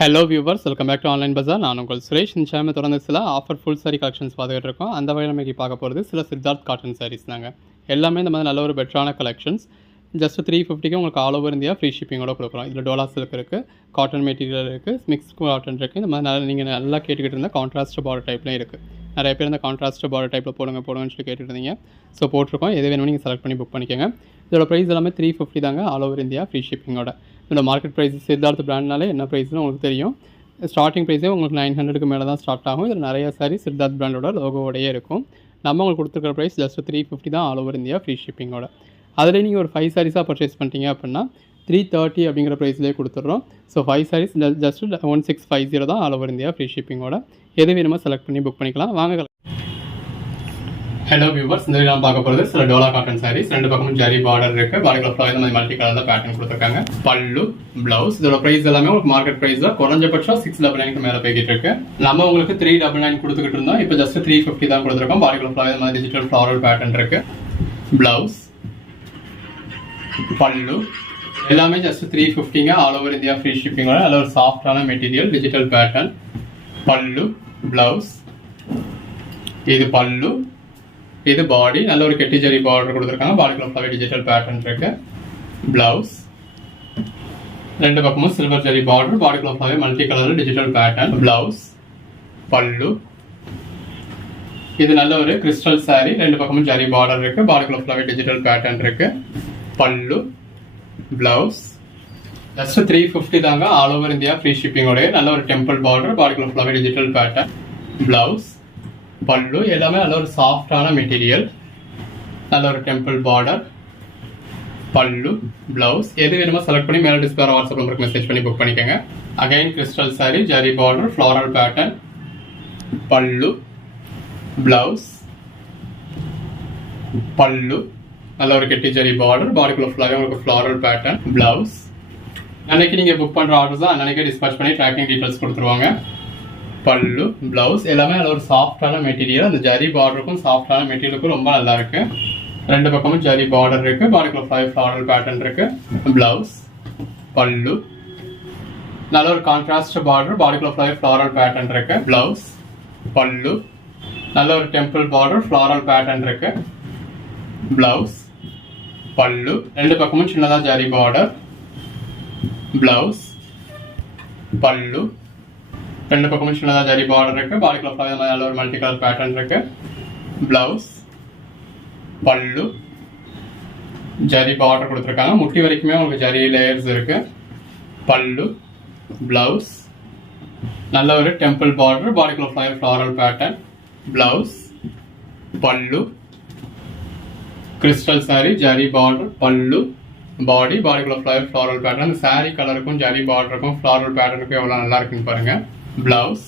Hello viewers, welcome back to online bazaar. நான் உங்கள் சுரேஷ். இந்த சேனல் தொடர்ந்து சில ஆஃபர் ஃபுல் சாரி கலெக்ஷன்ஸ் பார்த்துக்கிட்டு இருக்கோம். அந்த வகையில் நம்ம பார்க்க போகிறது சில சித்தார்த் காட்டன் சாரீஸ் தாங்க. எல்லாமே இந்த மாதிரி நல்ல ஒரு பெட்டரான கலெக்ஷன்ஸ். ஜஸ்ட் 350க்கு உங்களுக்கு ஆல் ஓவர் இந்தியா ஃப்ரீ ஷிப்பிங்கோட கொடுக்குறோம். இதில் டோலா சில்க் இருக்குது, காட்டன் மெட்டீரியல் இருக்குது, மிக்ஸ் காட்டன் இருக்குது. இந்த மாதிரி நீங்கள் நல்லா கேட்டுக்கிட்டு இருந்தால் கான்ட்ராஸ்ட் பார்டர் டைப்லேயும் இருக்குது. நிறைய பேர் இந்த கான்ட்ராஸ்ட் பார்டர் டைப்பில் போடுங்கன்னு சொல்லி கேட்டுட்டு இருந்தீங்க. ஸோ போட்டிருக்கோம். எது வேணும்னு நீங்கள் செலக்ட் பண்ணி புக் பண்ணிக்கோங்க. இதோட ப்ரைஸ் எல்லாமே 350 தாங்க, ஆல் ஓவர் இந்தியா ஃப்ரீ ஷிப்பிங்கோட. இதோட மார்க்கெட் ப்ரைஸ் சித்தார்த் பிராண்ட்னாலே என்ன ப்ரைஸ்னு உங்களுக்கு தெரியும். ஸ்டார்டிங் ப்ரைஸே உங்களுக்கு 900க்கு மேலே தான் ஸ்டார்ட் ஆகும். இதில் நிறைய சாரி சித்தார்த் பிராண்டோட லோகோவோடையே இருக்கும். நம்ம உங்களுக்கு கொடுத்துருக்கிற ப்ரைஸ் ஜஸ்ட் 350 தான், ஆல் ஓவர் இந்தியா ஃப்ரீ ஷிப்பிங்கோட. அதில் நீங்கள் ஒரு 5 சாரீஸாக பர்ச்சேஸ் பண்ணிட்டீங்க அப்படின்னா 330 அப்படிங்கிற ப்ரைஸ்லேயே கொடுத்துட்றோம். ஸோ 5 சாரீஸ் ஜஸ்ட் 1650 தான், ஆல் ஓவர் இந்தியா ஃப்ரீ ஷிப்பிங்கோட. எது வேணுமோ செலக்ட் பண்ணி புக் பண்ணிக்கலாம். வாங்க. ஹலோ வியூவர்ஸ், இந்த நான் பார்க்க போகிறது சில டோலா காட்டன் சாரீஸ். ரெண்டு பக்கமும் ஜரி பார்டர் இருக்கு. பாடிக்குள்ள ஃப்ளவர் இந்த மாதிரி மல்டி கலர்ல பேட்டர்ன் கொடுத்துருக்காங்க. பல்லு, பிளவுஸ். இதோட பிரைஸ் எல்லாமே உங்களுக்கு மார்க்கெட் பிரைஸ்ல குறைஞ்சபட்சம் 699 மேல போய்கிட்டு இருக்கு. நம்ம உங்களுக்கு 399 கொடுத்துக்கிட்டு இருந்தோம். இப்போ ஜஸ்ட் 350 தான் கொடுத்துருக்கோம். பாடிக்குள்ள ஃப்ளவர் இந்த மாதிரி டிஜிட்டல் ஃப்ளாரல் பேட்டர்ன் இருக்கு. பிளவுஸ், பல்லு எல்லாமே ஜஸ்ட் 350ங்க, ஆல் ஓவர் இந்தியா ஃப்ரீ ஷிப்பிங்கோட. நல்ல ஒரு சாஃப்டான மெட்டீரியல், டிஜிட்டல் பேட்டர்ன். பல்லு, பிளவுஸ். இது பல்லு, இது பாடி. நல்ல ஒரு கெட்டி ஜரி பார்டர் கொடுத்துருக்காங்க. பாடிக்குள்ள ஃப்ளவர் டிஜிட்டல் பேட்டர்ன் இருக்கு. பிளவுஸ், ரெண்டு பக்கமும் சில்வர் ஜரி பார்டர். பாடிக்குள்ள flower multi colour digital pattern. Blouse, pallu. இது நல்ல ஒரு கிறிஸ்டல் சாரி. ரெண்டு பக்கமும் ஜரி பார்டர் இருக்கு. பாடிக்குள்ள ஃப்ளவர் டிஜிட்டல் பேட்டர்ன் இருக்கு. பல்லு, பிளவுஸ். ஜஸ்ட் 350 தாங்க, ஆல் ஓவர் இந்தியா ஃப்ரீ ஷிப்பிங்கோட. நல்ல ஒரு டெம்பிள் பார்டர். பாடிக்குள்ள ஃப்ளவர் டிஜிட்டல் பேட்டர்ன். பிளவுஸ், பல்லு எல்லாமே நல்ல ஒரு சாஃப்டான மெட்டீரியல். நல்ல ஒரு டெம்பிள் பார்டர். பல்லு, பிளவுஸ். எது வேணுமோ செலக்ட் பண்ணி மேலே டிஸ்பிளே வாட்ஸ்அப் நம்பருக்கு மெசேஜ் பண்ணி புக் பண்ணிக்கோங்க. Again crystal sari, zari border, floral pattern. பல்லு, பிளவுஸ். பல்லு நல்ல ஒரு கெட்டி ஜரி பார்டர். பாடிக்குள்ள ஃபுல்லாகவே உங்களுக்கு ஃப்ளாரல் பேட்டர்ன். பிளவுஸ். அன்னைக்கு நீங்கள் புக் பண்ணுற ஆர்டர்ஸ் தான் அன்னைக்கே டிஸ்பேச் பண்ணி ட்ராக்கிங் டீட்டெயில்ஸ் கொடுத்துருவாங்க. பல்லு, பிளவுஸ் எல்லாமே நல்ல ஒரு சாஃப்டான மெட்டீரியல். அந்த ஜரி பார்டருக்கும் சாஃப்டான மெட்டீரியலுக்கும் ரொம்ப நல்லா இருக்கு. ரெண்டு பக்கமும் ஜரி பார்டர் இருக்கு. பாடிக்குள்ள ஃப்ளாரல் பேட்டர்ன் இருக்கு. பிளவுஸ், பல்லு நல்ல ஒரு கான்ட்ராஸ்ட் பார்டர். பாடிக்குள்ள ஃப்ளாரல் பேட்டர்ன் இருக்கு. பிளவுஸ், பல்லு நல்ல ஒரு டெம்பிள் பார்டர், ஃப்ளாரல் பேட்டர்ன் இருக்கு. பிளவுஸ், பல்லு ரெண்டு பக்கமும் சின்னதா ஜரி பார்டர். பிளவுஸ், பல்லு ரெண்டு பக்கமும் சின்னதா ஜரி பார்டர் இருக்கு. பாடிக்குள்ள ஃப்ளவர் நல்ல ஒரு மல்டி கலர் பேட்டர்ன் இருக்கு. பிளவுஸ், பல்லு ஜரி பார்டர் கொடுத்துருக்காங்க. முட்டி வரைக்குமே உங்களுக்கு ஜரி லேயர்ஸ் இருக்கு. பல்லு, பிளவுஸ் நல்ல ஒரு டெம்பிள் பார்டர். பாடிக்குள்ள floral pattern. Blouse, pallu crystal sari, zari border, pallu, body. பாடிக்குள்ள ஃப்ளவரல் பேட்டர்ன். சாரி கலருக்கும் ஜரி பார்டருக்கும் ஃப்ளவரல் பேட்டர்னுக்கும் எவ்வளவு நல்லா இருக்குன்னு பாருங்க. பிளவுஸ்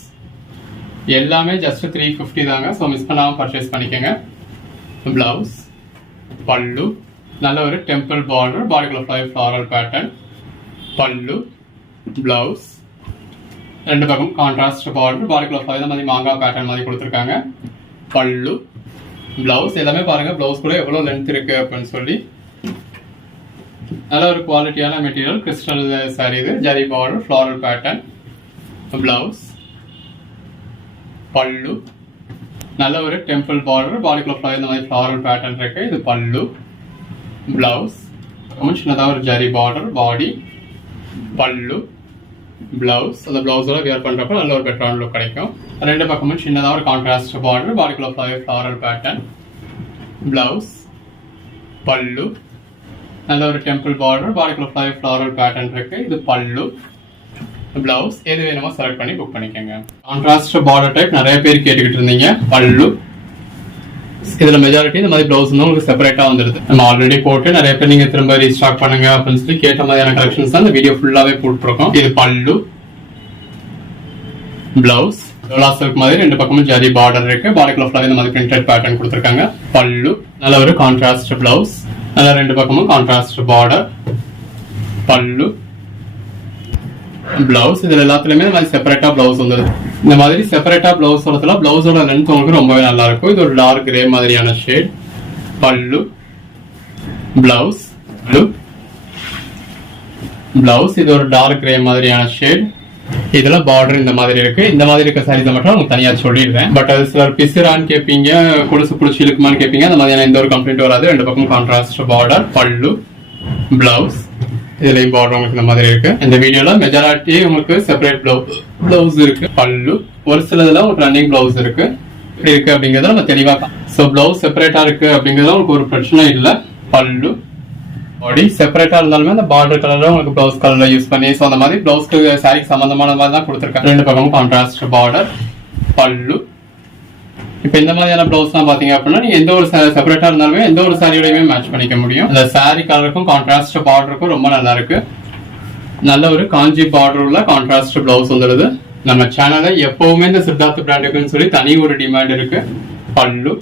எல்லாமே ஜஸ்ட் 350 தாங்க. ஸோ மிஸ் பண்ணாமல் பர்ச்சேஸ் பண்ணிக்கோங்க. பிளவுஸ், பல்லு நல்ல ஒரு டெம்பிள் பார்டர். பாடிக்குள்ள ஃப்ளாரல் பேட்டர்ன். பல்லு, பிளவுஸ் ரெண்டு பக்கம் கான்ட்ராஸ்ட் பார்டர். பாடிக்குள்ள ஃப்ளவர் மாதிரி மாங்காய் பேட்டர்ன் மாதிரி கொடுத்துருக்காங்க. பல்லு, பிளவுஸ் எல்லாமே பாருங்க. பிளவுஸ் கூட எவ்வளோ லென்த் இருக்கு அப்படின்னு சொல்லி நல்ல ஒரு குவாலிட்டியான மெட்டீரியல். கிறிஸ்டல் சாரி இது. Zari border, floral pattern. Blouse, pallu நல்ல ஒரு டெம்பிள் பார்டர். பாடிக்குள்ள ஃப்ளவர் இந்த மாதிரி ஃப்ளாரல் பேட்டர்ன் இருக்கு. இது பல்லு, பிளவுஸ் சின்னதாக ஒரு ஜரி பார்டர். பாடி, பல்லு, பிளவுஸ். அந்த பிளவுஸோட வியர் பண்றப்ப நல்ல ஒரு பெட்டரான லுக் கிடைக்கும். ரெண்டு பக்கமும் சின்னதாக ஒரு கான்ட்ராஸ்ட் பார்டர். பாடிக்குள்ள ஃப்ளவரல் பேட்டர்ன். பிளவுஸ், பல்லு நல்ல ஒரு டெம்பிள் பார்டர். பாடிக்குள்ள ஃப்ளவரல் பேட்டர்ன் இருக்கு. இது பல்லு, பிளவுஸ். எது வேணுமோ செலக்ட் பண்ணி புக் பண்ணிக்கோங்க. கான்ட்ராஸ்ட் பார்டர் டைப் நிறைய பேர் கேட்டுக்கிட்டு இருந்தீங்க. பல்லு இதுல மெஜாரிட்டி இந்த மாதிரி பிளவுஸ் வந்து உங்களுக்கு செப்பரேட்டா வந்துருது. நம்ம ஆல்ரெடி போட்டு நிறைய பேர் நீங்க திரும்ப ரீஸ்டாக் பண்ணுங்க அப்படின்னு சொல்லி கேட்ட மாதிரியான கலெக்ஷன்ஸ் தான் இந்த வீடியோ ஃபுல்லாவே போட்டுருக்கோம். இது பல்லு, பிளவுஸ் டோலா சில்க் மாதிரி ரெண்டு பக்கமும் ஜரி பார்டர் இருக்கு. பாடிக்குள்ள ஃப்ளவர் இந்த மாதிரி பிரிண்டட் பேட்டர்ன் கொடுத்துருக்காங்க. பல்லு நல்ல ஒரு கான்ட்ராஸ்ட் பிளவுஸ். நல்ல ரெண்டு பக்கமும் கான்ட்ராஸ்ட் பார்டர். பல்லு, பிளவுஸ் இதுல எல்லாத்துலயுமே இந்த மாதிரி செப்பரேட்டா பிளவுஸ் வந்துருது. இந்த மாதிரி செப்பரேட்டா பிளவுஸ் வரதுல பிளவுஸோட லென்த் உங்களுக்கு ரொம்பவே நல்லா இருக்கும். இது ஒரு டார்க் கிரே மாதிரியான ஷேட். பல்லு, பிளவுஸ், பிளவுஸ் இது ஒரு டார்க் கிரே மாதிரியான ஷேட். இதுல பார்டர் இந்த மாதிரி இருக்கு. இந்த மாதிரி இருக்க சாரீஸ் மட்டும் உங்களுக்கு தனியா சொல்லிடுறேன். பட் அது சிலர் பிசுரான்னு கேட்பீங்க, குடிசு புடிச்சு இழுக்குமான்னு கேட்பீங்க. அந்த மாதிரியான எந்த ஒரு கம்ப்ளைண்ட் வராது. ரெண்டு பக்கம் கான்ட்ராஸ்ட் பார்டர், பல்லு, பிளவுஸ், இதுலயும் பார்டர் உங்களுக்கு இந்த மாதிரி இருக்கு. இந்த வீடியோல மெஜாரிட்டி உங்களுக்கு செப்பரேட் பிளவுஸ் இருக்கு. பல்லு ஒரு சிலதுல உங்களுக்கு ரன்னிங் பிளவுஸ் இருக்கு. இப்படி இருக்கு அப்படிங்கறத நம்ம தெளிவா. சோ பிளவுஸ் செப்பரேட்டா இருக்கு அப்படிங்கறத உங்களுக்கு ஒரு பிரச்சனை இல்ல. பல்லு பாடி செப்பரேட்டா இருந்தாலுமே அந்த பார்டர் கலர்ல உங்களுக்கு பிளவுஸ் கலர்ல யூஸ் பண்ணி சோ அந்த மாதிரி பிளவுஸ்க்கு சாரிக்கு சம்பந்தமான மாதிரி தான் கொடுத்துருக்காங்க. ரெண்டு பக்கமும் கான்ட்ராஸ்ட் பார்டர், பல்லு. இப்ப இந்த மாதிரியான பிளவுஸ் எல்லாம் பாத்தீங்க அப்படின்னா நீங்க எந்த ஒரு செப்பரேட்டா இருந்தாலுமே எந்த ஒரு சாரியோடயுமே மேட்ச் பண்ணிக்க முடியும். அந்த சாரி கலருக்கும் கான்ட்ராஸ்ட் பார்டருக்கும் ரொம்ப நல்லா இருக்கு. நல்ல ஒரு காஞ்சி பார்டர் உள்ள கான்ட்ராஸ்ட் பிளவுஸ் வந்துடுது. நம்ம சேனல்ல எப்பவுமே இந்த சித்தார்த் பிராண்டுக்குன்னு சொல்லி தனி ஒரு டிமாண்ட் இருக்கு. பல்லு,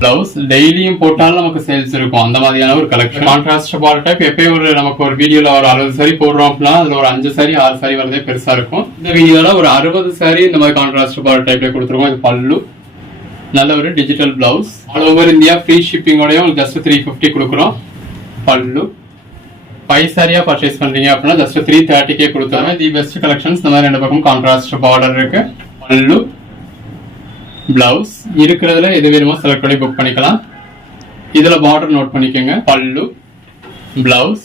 பிளவுஸ் டெய்லியும் போட்டாலும் நமக்கு சேல்ஸ் இருக்கும். அந்த மாதிரியான ஒரு கலெக்ஷன். கான்ட்ராஸ்ட் பார்டர் டைப் எப்பயும் ஒரு நமக்கு ஒரு வீடியோல ஒரு 60 சாரி போடுறோம் அப்படின்னா அதுல ஒரு 5 சாரி 6 சாரி வரதே பெருசா இருக்கும். இந்த வீடியோல ஒரு 60 சாரி இந்த மாதிரி கான்ட்ராஸ்ட் பார்டர் டைப்ல கொடுத்துருக்கோம். இது பல்லு, நல்ல ஒரு digital blouse, all over India free ஷிப்பிங்கோடய ஜஸ்ட் 350 கொடுக்குறோம். பல்லு 5 சாரியா பர்ச்சேஸ் பண்றீங்க அப்படின்னா ஜஸ்ட் 330 கொடுத்தாங்க. The best collections. இந்த மாதிரி ரெண்டு பக்கம் கான்ட்ராஸ்ட் பார்டர் இருக்கு. பல்லு, பிளவுஸ் இருக்கிறதுல எது வேணுமோ செலக்ட் பண்ணி புக் பண்ணிக்கலாம். இதுல பார்டர் நோட் பண்ணிக்கோங்க. பல்லு, பிளவுஸ்.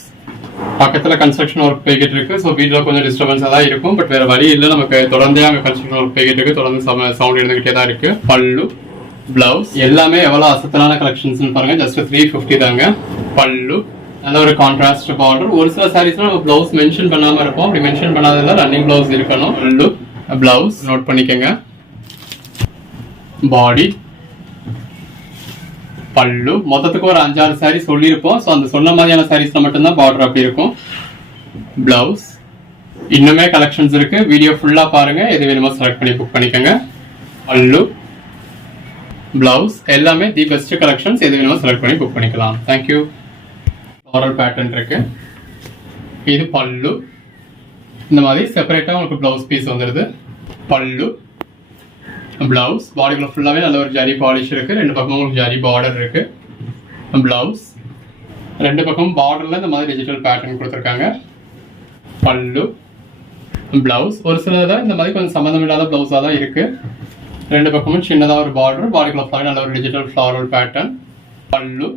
பக்கத்துல கன்ஸ்ட்ரக்ஷன் ஒர்க் போய்கிட்டு இருக்கு. ஸோ வீட்டில் கொஞ்சம் டிஸ்டர்பன்ஸா தான் இருக்கும். பட் வேற வழி இல்லை, நமக்கு தொடர்ந்தே அங்கே கன்ஸ்ட்ரக்ஷன் ஒர்க் போய்கிட்டு இருக்கு. தொடர்ந்து சவுண்ட் இருந்துகிட்டே தான் இருக்கு. பல்லு, பிளவுஸ் எல்லாமே எவ்வளவு அசத்தலான கலெக்ஷன்ஸ் பாருங்க. ஜஸ்ட் 350 தாங்க. பல்லு, நல்ல ஒரு கான்ட்ராஸ்ட் பார்டர். ஒரு சில சாரீஸ்ல நம்ம பிளவுஸ் மென்ஷன் பண்ணாம இருப்போம். அப்படி மென்ஷன் பண்ணாததுல ரன்னிங் பிளவுஸ் இருக்கணும். பல்லு, பிளவுஸ் நோட் பண்ணிக்கோங்க. பாடி, பல்லு. மொத்தத்துக்கு ஒரு 5-6 சாரி சொல்லியிருப்போம். ஸோ அந்த சொன்ன மாதிரியான சாரீஸ்ல மட்டும்தான் பார்டர் அப்படி இருக்கும். பிளவுஸ் இன்னுமே கலெக்ஷன்ஸ் இருக்கு. வீடியோ ஃபுல்லா பாருங்க. எது வேணுமோ செலக்ட் பண்ணி புக் பண்ணிக்கோங்க. பல்லு, பிளவுஸ் எல்லாமே தி பெஸ்ட் கலெக்ஷன்ஸ். எது வேணுமோ செலக்ட் பண்ணி புக் பண்ணிக்கலாம். தேங்க்யூ. ஃப்ளாரல் பேட்டர்ன் இருக்கு. இது பல்லு. இந்த மாதிரி செப்பரேட்டா உங்களுக்கு பிளவுஸ் பீஸ் வந்துடுது. பல்லு, பிளவுஸ். பாடிக்குள்ள ஃபுல்லாவே நல்ல ஒரு ஜரி பாலிஷ் இருக்கு. ரெண்டு பக்கமும் உங்களுக்கு ஜரி பார்டர் இருக்கு. பிளவுஸ் ரெண்டு பக்கமும் பார்டர்ல இந்த மாதிரி டிஜிட்டல் பேட்டர்ன் கொடுத்துருக்காங்க. பல்லு, பிளவுஸ் ஒரு சிலதான் இந்த மாதிரி கொஞ்சம் சம்மந்தம் இல்லாத பிளவுஸா தான் இருக்கு. ரெண்டு பக்கமும் சின்னதா ஒரு பார்டர், பாடிக்குள்ள ஃபுல்லாவே நல்ல ஒரு டிஜிட்டல் ஃப்ளாரல் பேட்டர்ன். பல்லு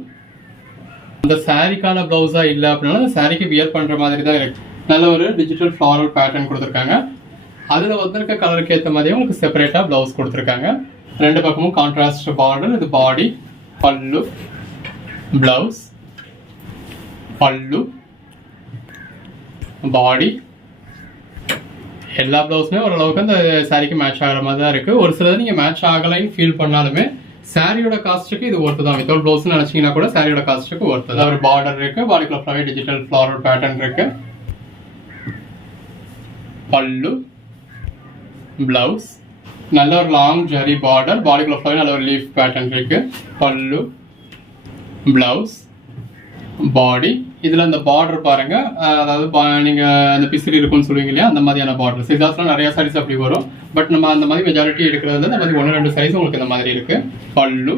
இந்த சாரிக்கான பிளவுஸா இல்ல அப்படின்னா அந்த சாரிக்கு வியர் பண்ற மாதிரி தான் இருக்கு. நல்ல ஒரு டிஜிட்டல் ஃப்ளாரல் பேட்டர்ன் கொடுத்துருக்காங்க. அதுல வந்திருக்க கலருக்கு ஏற்ற மாதிரியே உங்களுக்கு செப்பரேட்டா பிளவுஸ் கொடுத்துருக்காங்க. ரெண்டு பக்கமும் கான்ட்ராஸ்ட் பார்டர். இது பாடி, பல்லு, பிளவுஸ், பல்லு, பாடி. எல்லா பிளவுஸுமே ஓரளவுக்கு அந்த சாரிக்கு மேட்ச் ஆகிற மாதிரி தான் இருக்கு. ஒரு சிலது நீங்க மேட்ச் ஆகலைன்னு ஃபீல் பண்ணாலுமே சாரியோட காஸ்ட்டுக்கு இது ஒர்த்து தான். வித்தவுட் பிளவுஸ் நினைச்சீங்கன்னா கூட சாரியோட காஸ்ட்டுக்கு ஒர்த்து தான். ஒரு பார்டர் இருக்கு. பாடிக்குள்ள ஃபுல்லாவே டிஜிட்டல் ஃப்ளாரல் பேட்டர்ன் இருக்கு. பல்லு, பிளவுஸ் நல்ல ஒரு லாங் ஜரி பார்டர். பாடிக்குள்ள ஃபுல்லாவே நல்ல ஒரு லீஃப் பேட்டர்ன் இருக்கு. பல்லு, பிளவுஸ், பாடி. இதுல இந்த பார்டர் பாருங்க. அதாவது நீங்க அந்த பிசிறி இருக்குன்னு சொல்லுவீங்க இல்லையா, அந்த மாதிரியான பார்டர். சிதாஸ்ல நிறைய சாரீஸ் அப்படி வரும். பட் நம்ம அந்த மாதிரி மெஜாரிட்டி எடுக்கிறது இந்த மாதிரி 1-2 சைஸ் உங்களுக்கு இந்த மாதிரி இருக்கு. பல்லு,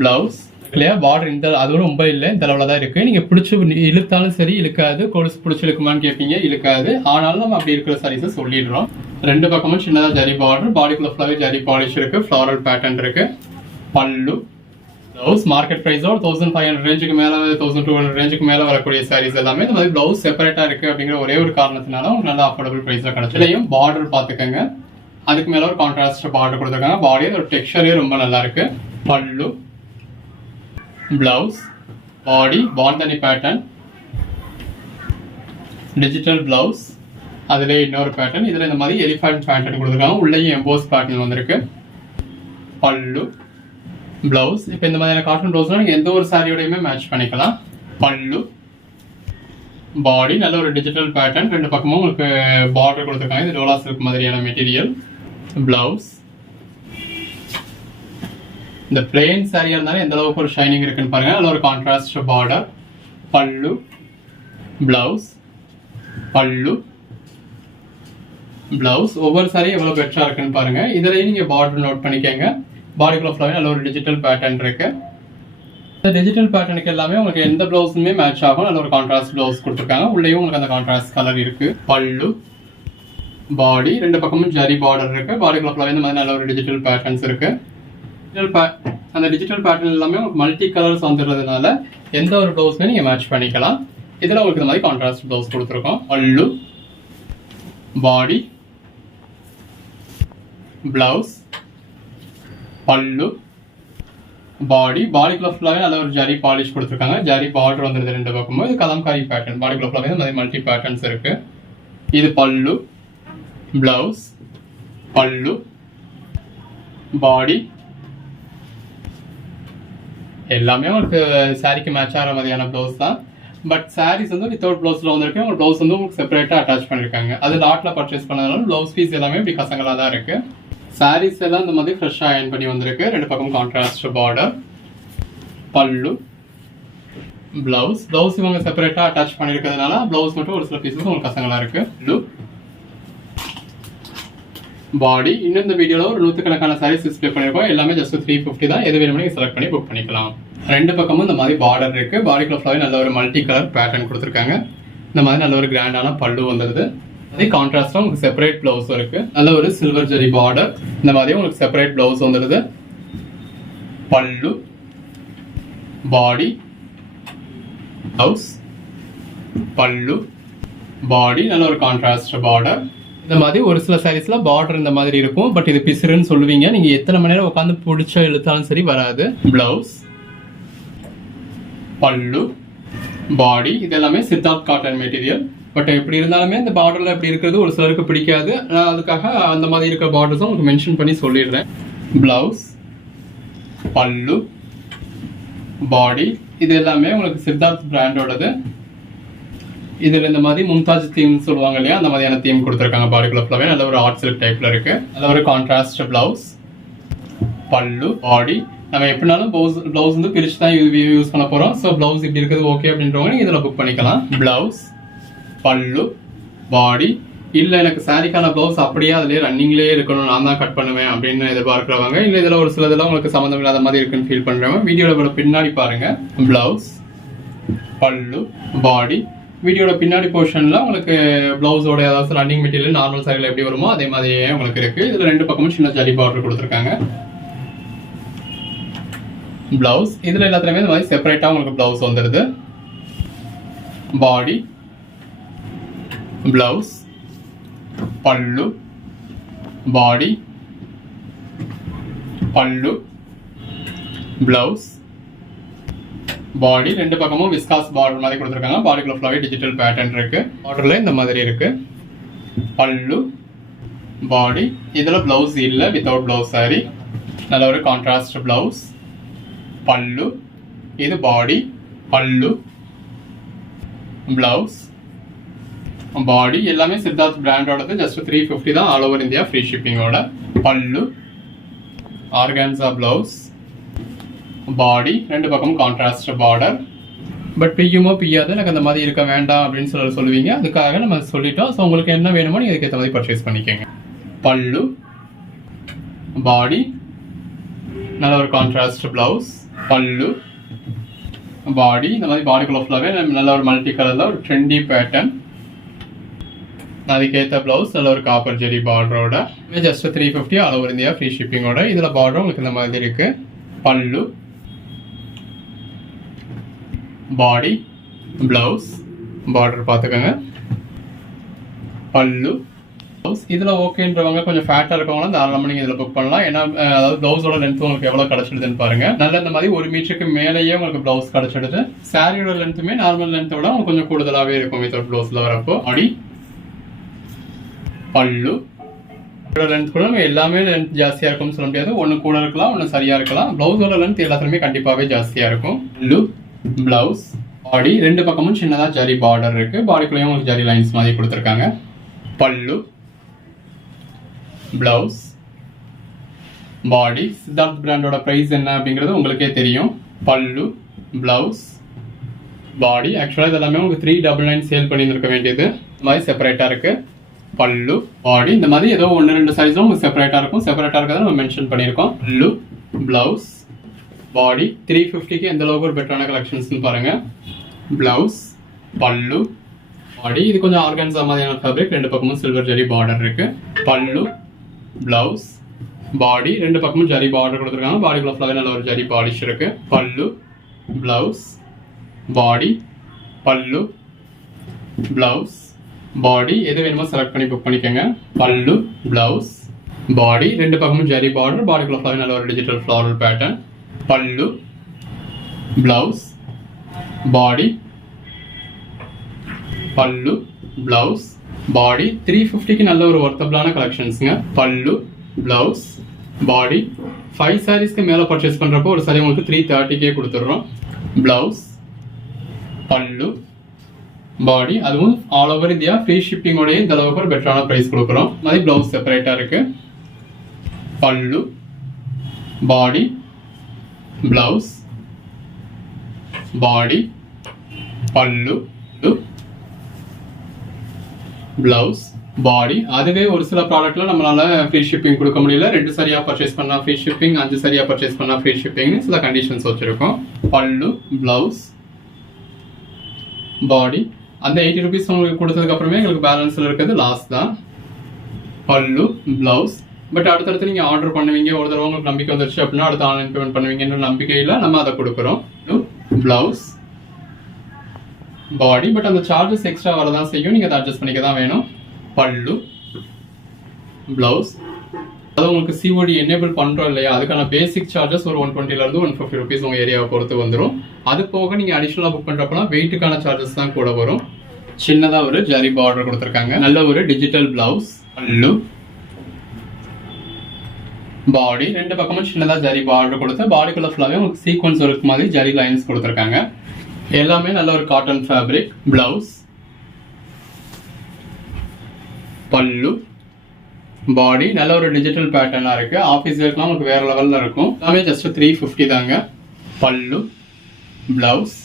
பிளவுஸ் இல்லையா, பார்டர் இந்த அதுவும் ரொம்ப இல்லை, இந்த அளவுல தான் இருக்கு. நீங்க பிடிச்சி இழுத்தாலும் சரி இழுக்காது. கொலுசு பிடிச்சி இழுக்குமான்னு கேட்பீங்க, இழுக்காது. ஆனாலும் நம்ம அப்படி இருக்கிற சாரீஸை சொல்லிடுறோம். ரெண்டு பக்கமும் சின்னதா ஜரி பார்டர். பாடிக்குள்ள ஃபுல்லாவே ஜரி பாலிஷ் இருக்கு. ஃப்ளாரல் பேட்டர்ன் இருக்கு. பல்லு, பிளவுஸ். மார்க்கெட் பிரைஸோ 1500 ரேஞ்சுக்கு மேல 1200 ரேஞ்சுக்கு மேல வரக்கூடிய சாரீஸ் எல்லாமே இந்த மாதிரி பிளவுஸ் செப்பரேட்டா இருக்கு அப்படிங்கிற ஒரே ஒரு காரணத்தினால உங்களுக்கு நல்ல அஃபோர்டபுள் பிரைஸ்ல கிடைச்சிலையும். பார்டர் பாத்துக்கோங்க. அதுக்கு மேல ஒரு கான்ட்ராஸ்ட் பார்டர் கொடுத்துருக்காங்க. பாடி ஒரு டெக்ஸ்சரே ரொம்ப நல்லா இருக்கு. பல்லு, பிளவுஸ், பாடி பாந்தனி பேட்டர்ன், டிஜிட்டல் பிளவுஸ். அதுல இன்னொரு பேட்டர்ன். இதுல இந்த மாதிரி எலிஃபண்ட் பேட்டர்ன் கொடுத்துருக்காங்க. உள்ளேயும் எம்போஸ் பேட்டர்ன் வந்திருக்கு. பல்லு, பிளவுஸ். இப்போ இந்த மாதிரியான காட்டன் பிளவுஸ்லாம் நீங்கள் எந்த ஒரு சாரியோடையுமே மேட்ச் பண்ணிக்கலாம். பல்லு, பாடி நல்ல ஒரு டிஜிட்டல் பேட்டர்ன். ரெண்டு பக்கமும் உங்களுக்கு பார்டர் கொடுத்துருக்காங்க. இது டோலா சில்க் மாதிரியான மெட்டீரியல். பிளவுஸ் இந்த பிளெயின் சாரியா இருந்தாலும் எந்த அளவுக்கு ஒரு ஷைனிங் இருக்குன்னு பாருங்க. நல்ல ஒரு கான்ட்ராஸ்ட் பார்டர். பல்லு, பிளவுஸ், பல்லு, பிளவுஸ். ஒவ்வொரு சாரியும் எவ்வளவு பெட்டரா இருக்குன்னு பாருங்க. இதுலயும் நீங்க பார்டர் நோட் பண்ணிக்கங்க. பாடிக்குள்ள ஃபுல்லாவே நல்ல ஒரு டிஜிட்டல் பேட்டர்ன் இருக்கு. இந்த டிஜிட்டல் பேட்டர்னுக்கு எல்லாமே உங்களுக்கு எந்த ப்ளவுஸுமே மேட்ச் ஆகும். நல்ல ஒரு கான்ட்ராஸ்ட் ப்ளவுஸ் கொடுத்துருக்காங்க. உள்ளேயும் உங்களுக்கு அந்த கான்ட்ராஸ்ட் கலர் இருக்குது. பல்லு, பாடி, ரெண்டு பக்கமும் ஜரி பார்டர் இருக்குது. பாடிக்குள்ள ஃபுல்லாகவே இந்த மாதிரி நல்ல ஒரு டிஜிட்டல் பேட்டர்ன்ஸ் இருக்குது. அந்த டிஜிட்டல் பேட்டர்ன் எல்லாமே உங்களுக்கு மல்டி கலர்ஸ் வந்துடுறதுனால எந்த ஒரு ப்ளவுஸுமே நீங்கள் மேட்ச் பண்ணிக்கலாம். இதில் உங்களுக்கு இந்த மாதிரி கான்ட்ராஸ்ட் ப்ளவுஸ் கொடுத்துருக்கோம். பல்லு, பாடி, ப்ளவுஸ், பல்லு, பாடிக்குள்ள ஃபுல்லாகவே நல்ல ஒரு ஜரி பாலிஷ் கொடுத்துருக்காங்க. ஜரி பார்டர் வந்துருது ரெண்டு பக்கமும். இது கலம்காரி பேட்டர்ன். பாடிக்குள்ள ஃபுல்லாகவே இந்த மாதிரி மல்டி பேட்டர்ன்ஸ் இருக்கு. இது பல்லு, பிளவுஸ், பல்லு, பாடி எல்லாமே உங்களுக்கு சாரிக்கு மேட்ச் ஆகிற மாதிரியான ப்ளவுஸ் தான். பட் சாரீஸ் வந்து வித்தவுட் ப்ளவுஸில் வந்துருக்கு. உங்கள் ப்ளவுஸ் வந்து உங்களுக்கு செப்பரேட்டாக அட்டாச் பண்ணியிருக்காங்க. அது லாட்டில் பர்ச்சேஸ் பண்ணதுனால ப்ளவுஸ் பீஸ் எல்லாமே இப்படி கசங்களாக தான் இருக்குது. சாரீஸ் எல்லாம் இந்த மாதிரி ஃப்ரெஷ்ஷாக அயர்ன் பண்ணி வந்திருக்கு. ரெண்டு பக்கம் கான்ட்ராஸ்ட் பார்டர், பல்லு, ப்ளவுஸ் இவங்க செப்பரேட்டாக அட்டாச் பண்ணியிருக்கிறதுனால ப்ளவுஸ் மட்டும் ஒரு சில பீஸஸ் உங்களுக்கு கசங்களாக இருக்குது. பாடி இன்னும் இந்த வீடியோவில் ஒரு 100கணக்கான சாரீஸ் டிஸ்பிளே பண்ணியிருக்கோம். எல்லாமே ஜஸ்ட் 350 தான். எது வேணுமோ நீங்கள் செலக்ட் பண்ணி புக் பண்ணிக்கலாம். ரெண்டு பக்கமும் இந்த மாதிரி பார்டர் இருக்குது. பாடிக்குள்ள ஃபுல்லாகவே நல்ல ஒரு மல்டி கலர் பேட்டர்ன் கொடுத்துருக்காங்க. இந்த மாதிரி நல்ல ஒரு கிராண்டான பல்லு வந்துடுது. அதே கான்ட்ராஸ்டாக உங்களுக்கு செப்பரேட் ப்ளவுஸ் இருக்குது. நல்ல ஒரு சில்வர் ஜரி பார்டர். இந்த மாதிரி உங்களுக்கு செப்பரேட் ப்ளவுஸ் வந்துடுது. பல்லு, பாடி, ப்ளவுஸ், பல்லு, பாடி நல்ல ஒரு கான்ட்ராஸ்ட் பார்டர். இந்த மாதிரி ஒரு சில சாரீஸில் பார்டர் இந்த மாதிரி இருக்கும். பட் இது பிசுறுன்னு சொல்லுவீங்க. நீங்கள் எத்தனை மணி நேரம் உட்காந்து பிடிச்ச இழுத்தாலும் சரி வராது. ப்ளவுஸ், பல்லு, பாடி இது எல்லாமே சித்தார்த் காட்டன் மெட்டீரியல். பட் எப்படி இருந்தாலுமே இந்த பார்டரில் எப்படி இருக்கிறது ஒரு சிலருக்கு பிடிக்காது. நான் அதுக்காக அந்த மாதிரி இருக்கிற பார்டர்ஸும் உங்களுக்கு மென்ஷன் பண்ணி சொல்லிடுறேன். ப்ளவுஸ், பல்லு, பாடி இது எல்லாமே உங்களுக்கு சித்தார்த் பிராண்டோடது. இதில் இந்த மாதிரி மும்தாஜ் தீம் சொல்லுவாங்க இல்லையா, அந்த மாதிரியான தீம் கொடுத்துருக்காங்க. பாடிக்குள்ள ஃபுல்லாகவே நல்ல ஒரு ஆர்ட் சில்க் டைப்பில் இருக்குது. நல்ல ஒரு கான்ட்ராஸ்ட் ப்ளவுஸ், பல்லு, பாடி. நம்ம எப்படினாலும் ப்ளவுஸ் வந்து பிரித்து தான் யூஸ் பண்ண போகிறோம். ஸோ ப்ளவுஸ் இப்படி இருக்கிறது ஓகே அப்படின்றவங்க நீங்கள் இதில் புக் பண்ணிக்கலாம். ப்ளவுஸ், பல்லு, பாடி. இல்லை எனக்கு சாரிக்கான ப்ளவுஸ் அப்படியே அதிலே ரன்னிங்லேயே இருக்கணும், நான் தான் கட் பண்ணுவேன் அப்படின்னு எதிர்பார்க்குறவங்க, இல்லை இதில் ஒரு சிலதெல்லாம் உங்களுக்கு சம்மந்தம் இல்லாத மாதிரி இருக்குன்னு ஃபீல் பண்ணுறவங்க வீடியோவில் பின்னாடி பாருங்கள். ப்ளவுஸ், பல்லு, பாடி. வீடியோட பின்னாடி போர்ஷனில் உங்களுக்கு ப்ளவுஸோட ஏதாவது ரன்னிங் மெட்டீரியல் நார்மல் சாரியில் எப்படி வருமோ அதே மாதிரியே உங்களுக்கு இருக்குது. இதில் ரெண்டு பக்கமும் சின்ன ஜரி பார்டர் கொடுத்துருக்காங்க. ப்ளவுஸ் இதில் எல்லாத்துலேயுமே இந்த மாதிரி செப்பரேட்டாக உங்களுக்கு ப்ளவுஸ் வந்துடுது. பாடி, ப்ளவுஸ், பல்லு, பாடி, பல்லு, ப்ளவுஸ், பாடி. ரெண்டு பக்கமும் விஸ்காஸ் பார்டர் மாதிரி கொடுத்துருக்காங்க. பாடிக்குள்ள ஃபுல்லாகவே டிஜிட்டல் பேட்டர்ன் இருக்கு. பார்டரில் இந்த மாதிரி இருக்கு. பல்லு, பாடி. இதில் ப்ளவுஸ் இல்லை, வித்தவுட் ப்ளவுஸ் சாரி. நல்ல ஒரு கான்ட்ராஸ்ட் ப்ளவுஸ், பல்லு. இது பாடி, பல்லு, ப்ளவுஸ், பாடி. எல்லாமே சித்தார்த் பிராண்டோடது. ஜஸ்ட் 350 தான். ஆல் ஓவர் இந்தியா ஃப்ரீ ஷிப்பிங்கோட. Pallu, organza blouse, body. ரெண்டு பக்கமும் கான்ட்ராஸ்ட் பார்டர். பட் பிய்யுமோ பிய்யாது, எனக்கு அந்த மாதிரி இருக்க வேண்டாம் அப்படின்னு சொல்லுவீங்க. அதுக்காக நம்ம சொல்லிட்டோம். ஸோ உங்களுக்கு என்ன வேணுமோ நீங்கள் அதுக்கேற்ற மாதிரி பர்ச்சேஸ் பண்ணிக்கோங்க. பல்லு, பாடி. நல்ல ஒரு கான்ட்ராஸ்ட் ப்ளவுஸ், பல்லு, பாடி. இந்த மாதிரி பாடிக்குள்ள ஃபுல்லாகவே நல்ல ஒரு மல்டி கலரில் ஒரு ட்ரெண்டி பேட்டர்ன். அதுக்கேற்ற ப்ளவுஸ் நல்ல ஒரு காப்பர் ஜெரி பார்டரோட. Just 350 all over India free ஷிப்பிங்கோட. இதில் பார்டரும் உங்களுக்கு இந்த மாதிரி இருக்குது. பல்லு, பாடி, ப்ளவுஸ், பார்டர் பார்த்துக்கோங்க. பல்லு, ப்ளவுஸ். இதில் ஓகேன்றவங்க கொஞ்சம் ஃபேட்டாக இருக்கவங்களாம் தாராளமாக நீங்கள் இதில் புக் பண்ணலாம். ஏன்னா அதாவது ப்ளவுஸோட லென்த் உங்களுக்கு எவ்வளோ கிடச்சிடுதுன்னு பாருங்கள். நல்ல இந்த மாதிரி 1 மீட்டருக்கு மேலேயே உங்களுக்கு ப்ளவுஸ் கிடச்சிடுது. சாரியோட லென்த்துமே நார்மல் லென்த்தை விட உங்களுக்கு கொஞ்சம் கூடுதலாகவே இருக்கும் வித்தவுட் ப்ளவுஸில் வரப்போ. பாடி, பல்லு. லென்த் கூட நம்ம எல்லாமே லென்த் ஜாஸ்தியாக இருக்கும்னு சொல்ல முடியாது. ஒன்று கூட இருக்கலாம், ஒன்று சரியாக இருக்கலாம். ப்ளவுஸோட லென்த் எல்லாத்துலேயுமே கண்டிப்பாகவே ஜாஸ்தியாக இருக்கும். பல்லு, ப்ளவுஸ், பாடி. ரெண்டு பக்கமும் சின்னதாக ஜரி பார்டர் இருக்குது. பாடிக்குள்ளேயும் உங்களுக்கு ஜரி லைன்ஸ் மாதிரி கொடுத்துருக்காங்க. பல்லு, ப்ளவுஸ், பாடி. சித்தார்த் பிராண்டோட ப்ரைஸ் என்ன அப்படிங்கிறது உங்களுக்கே தெரியும். பல்லு, ப்ளவுஸ், பாடி. ஆக்சுவலாக இது எல்லாமே உங்களுக்கு 399 சேல் பண்ணியிருக்க வேண்டியது. இந்த மாதிரி செப்பரேட்டாக இருக்குது. பல்லு, பாடி. இந்த மாதிரி ஏதோ 1-2 சைஸும் உங்களுக்கு செப்பரேட்டாக இருக்கும். செப்பரேட்டாக இருக்கிறத நம்ம மென்ஷன் பண்ணியிருக்கோம். பல்லு, ப்ளவுஸ், பாடி 350க்கு எந்த அளவுக்கு ஒரு பெட்டரான கலெக்ஷன்ஸ்னு பாருங்க. பிளவுஸ், பல்லு, பாடி. இது கொஞ்சம் ஆர்கன்ஸா மாதிரியான ஃபேப்ரிக், ரெண்டு பக்கமும் சில்வர் ஜரி பார்டர் இருக்கு. பல்லு, பிளவுஸ், பாடி, ரெண்டு பக்கமும் ஜரி பார்டர் கொடுத்துருக்காங்க. பாடிக்குள்ள ஃபுல்லாவே நல்ல ஒரு ஜரி பாலிஷ் இருக்கு. பல்லு, பிளவுஸ், பாடி, பல்லு, பிளவுஸ், பாடி. எது வேணுமோ செலக்ட் பண்ணி புக் பண்ணிக்கோங்க. பல்லு, பிளவுஸ், பாடி, ரெண்டு பக்கமும் ஜரி பார்டர். பாடிக்குள்ள ஃபுல்லாவே நல்ல ஒரு டிஜிட்டல் ஃப்ளாரல் பேட்டர்ன். பல்லு, பிளவுஸ், பாடி, பல்லு, பிளவுஸ், பாடி. 350க்கு நல்ல ஒரு ஒர்த்தபிளான கலெக்ஷன்ஸ்ங்க. பல்லு, பிளவுஸ், பாடி. 5 சாரீஸ்க்கு மேல பர்ச்சேஸ் பண்றப்போ ஒரு சாரி உங்களுக்கு 330க்கே கொடுத்துடுறோம். பிளவுஸ், பல்லு, பாடி. அதுவும் ஆல் ஓவர் இந்தியா ஃப்ரீ ஷிப்பிங்கோடய இந்த அளவுக்கு ஒரு பெட்டரான பிரைஸ் கொடுக்குறோம். மாதிரி பிளவுஸ் செப்பரேட்டா இருக்கு. பல்லு, பாடி, பிளவுஸ், பாடி, பல்லு, பிளவுஸ், பாடி. அதுவே ஒரு சில ப்ராடக்ட்ல நம்மளால ஃப்ரீ ஷிப்பிங் கொடுக்க முடியல. 2 சரியா பர்ச்சேஸ் பண்ணா ஃப்ரீ ஷிப்பிங், 5 சரியா பர்ச்சேஸ் பண்ணா ஃப்ரீ ஷிப்பிங்னு சில கண்டிஷன்ஸ் வச்சிருக்கோம். பல்லு, பிளவுஸ், பாடி. அந்த 80 rupees உங்களுக்கு கொடுத்ததுக்கு அப்புறமே எங்களுக்கு பேலன்ஸ்ல இருக்கிறது லாஸ்ட் தான். பல்லு, பிளவுஸ். பட் அடுத்தடுத்து நீங்க ஆர்டர் பண்ணுவீங்க, ஒரு தடவை உங்களுக்கு நம்பிக்கை வந்துருச்சு அப்படின்னா அடுத்து ஆன்லைன் பேமெண்ட் பண்ணுவீங்கன்ற நம்பிக்கையில நம்ம அதை கொடுக்குறோம். Blouse, body. பட் அந்த சார்ஜஸ் எக்ஸ்ட்ரா வரதான் செய்யும், நீங்க அதை அட்ஜஸ்ட் பண்ணிக்க தான் வேணும். பல்லு, பிளவுஸ். அது உங்களுக்கு சிஓடி எனேபிள் பண்றோம் இல்லையா, அதுக்கான பேசிக் சார்ஜஸ் ஒரு 120 இருந்து 150 rupees உங்க ஏரியாவை பொறுத்து வந்துடும். அது போக நீங்க அடிஷனலா புக் பண்றப்பனா வெயிட்டுக்கான சார்ஜஸ் தான் கூட வரும். சின்னதா ஒரு ஜரி பார்டர் கொடுத்துருக்காங்க. நல்ல ஒரு டிஜிட்டல் பிளவுஸ். பல்லு, பாடி. ரெண்டு பக்கமும் சின்னதா ஜரி பார்டர் கொடுத்து பாடிக்குள்ள ஃபுல்லாவே உங்களுக்கு சீக்வன்ஸ் ஒர்க் மாதிரி ஜரி லைன்ஸ் கொடுத்துருக்காங்க. எல்லாமே நல்ல ஒரு காட்டன் ஃபேப்ரிக். பிளவுஸ், பல்லு, பாடி. நல்ல ஒரு டிஜிட்டல் பேட்டர்னா இருக்கு. ஆஃபீஸ் வேர்க்லாம் உங்களுக்கு வேற லெவல்ல இருக்கும். எல்லாமே ஜஸ்ட் 350 தாங்க. பல்லு, பிளவுஸ்,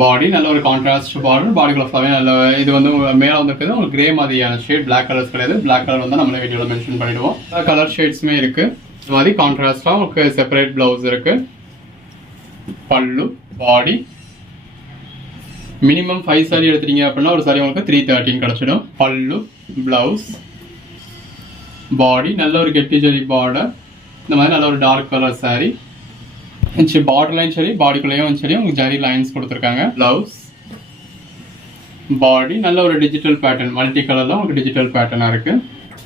பாடி. நல்ல ஒரு கான்ட்ராஸ்ட் பார்டர். பாடிக்குள்ள ஃபுல்லாவே நல்ல இது வந்து மேல வந்துருக்குது உங்களுக்கு கிரே மாதிரியான ஷேட். பிளாக் கலர்ஸ் கிடையாது. பிளாக் கலர் வந்து நம்மளே வீடியோல மென்ஷன் பண்ணிடுவோம். கலர் ஷேட்ஸுமே இருக்கு. இது மாதிரி கான்ட்ராஸ்டா உங்களுக்கு செப்பரேட் பிளவுஸ் இருக்கு. பல்லு, பாடி. மினிமம் 5 சாரி எடுத்துட்டீங்க அப்படின்னா ஒரு சாரி உங்களுக்கு 330 கிடைச்சிடும். பல்லு, பிளவுஸ், பாடி. நல்ல ஒரு கெட்டி ஜரி பார்டர். இந்த மாதிரி நல்ல ஒரு dark colour sari. Border line சரி, பாடிக்குள்ளேயும் சரி உங்களுக்கு ஜரி லைன்ஸ் கொடுத்துருக்காங்க. Blouse, body. நல்ல ஒரு டிஜிட்டல் பேட்டர்ன், மல்டி கலர்ல உங்களுக்கு டிஜிட்டல் பேட்டர்னா இருக்கு.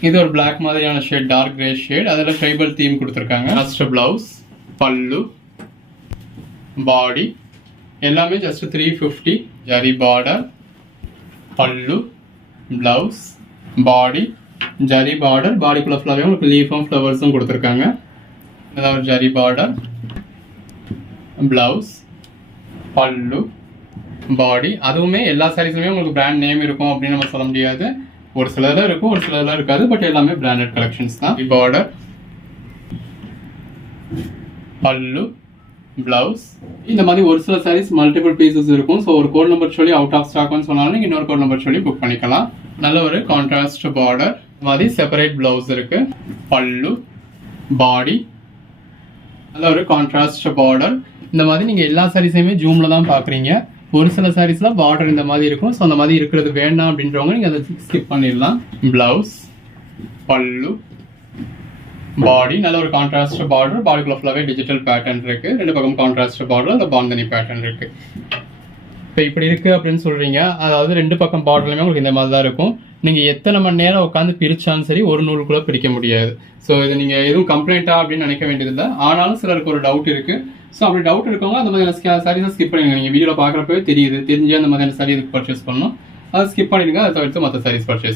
இது ஒரு பிளாக் மாதிரியான ஷேட், டார்க் கிரே ஷேட். அதில் ட்ரைபல் தீம் கொடுத்துருக்காங்க. ஃபர்ஸ்ட் பிளவுஸ், பல்லு, பாடி. எல்லாமே ஜஸ்ட் 350. ஜரி பார்டர், பல்லு, பிளவுஸ், பாடி, ஜரி பார்டர். பாடிக்குள்ள ஃபுல்லாவே உங்களுக்கு லீஃபும் ஃப்ளவர்ஸும் கொடுத்துருக்காங்க. அதாவது ஜரி பார்டர், பிளவுஸ், பல்லு, பாடி. அதுவுமே எல்லா சாரீஸுமே உங்களுக்கு பிராண்ட் நேம் இருக்கும் அப்படின்னு நம்ம சொல்ல முடியாது. ஒரு சிலர்ல இருக்கும், ஒரு சிலர்ல இருக்காது. பட் எல்லாமே பிராண்டட் கலெக்ஷன்ஸ் தான். பார்டர், பல்லு, பிளவுஸ். இந்த மாதிரி ஒரு சில சாரீஸ் மல்டிபிள் பீசஸ் இருக்கும். ஸோ ஒரு கோட் நம்பர் சொல்லி அவுட் ஆஃப் ஸ்டாக்னு சொன்னாலும் நீங்கள் இன்னொரு கோட் நம்பர் சொல்லி புக் பண்ணிக்கலாம். நல்ல ஒரு கான்ட்ராஸ்ட் பார்டர். இந்த மாதிரி செப்பரேட் பிளவுஸ் இருக்கு. பல்லு, பாடி. நல்ல ஒரு கான்ட்ராஸ்ட் பார்டர். இந்த மாதிரி நீங்கள் எல்லா சாரீஸையுமே ஜூமில் தான் பார்க்குறீங்க. ஒரு சில சாரீஸ்ல பார்டர் இந்த மாதிரி இருக்கும். ஸோ அந்த மாதிரி இருக்கிறது வேண்டாம் அப்படின்றவங்க நீங்கள் அதை ஸ்கிப் பண்ணிடலாம். பிளவுஸ், பல்லு, பாடி. நல்ல ஒரு கான்ட்ராஸ்ட் பார்டர். பாடிக்குள்ள ஃபுல்லாவே டிஜிட்டல் பேட்டர்ன் இருக்கு. ரெண்டு பக்கம் கான்ட்ராஸ்ட் பார்டர், அந்த பாந்தனி பேட்டர்ன் இருக்கு. இப்போ இப்படி இருக்கு அப்படின்னு சொல்றீங்க, அதாவது ரெண்டு பக்கம் பார்டர்லையுமே உங்களுக்கு இந்த மாதிரி தான் இருக்கும். நீங்க எத்தனை மணி நேரம் உட்காந்து பிரிச்சாலும் சரி ஒரு நூலுக்குள்ள பிரிக்க முடியாது. ஸோ இது நீங்க எதுவும் கம்ப்ளைண்டா அப்படின்னு நினைக்க வேண்டியதில்லை. ஆனாலும் சிலருக்கு ஒரு டவுட் இருக்கு. ஸோ அப்படி டவுட் இருக்கவங்க அந்த மாதிரியான சாரீஸை ஸ்கிப் பண்ணிடுங்க. நீங்கள் வீடியோவில் பார்க்குறப்பவே தெரியுது, தெரிஞ்சு அந்த மாதிரியான சாரீ இதுக்கு பர்ச்சேஸ் பண்ணணும். அதை ஸ்கிப் பண்ணிடுங்க. அதை தவிர்த்து மற்ற சாரீஸ் பர்ச்சேஸ்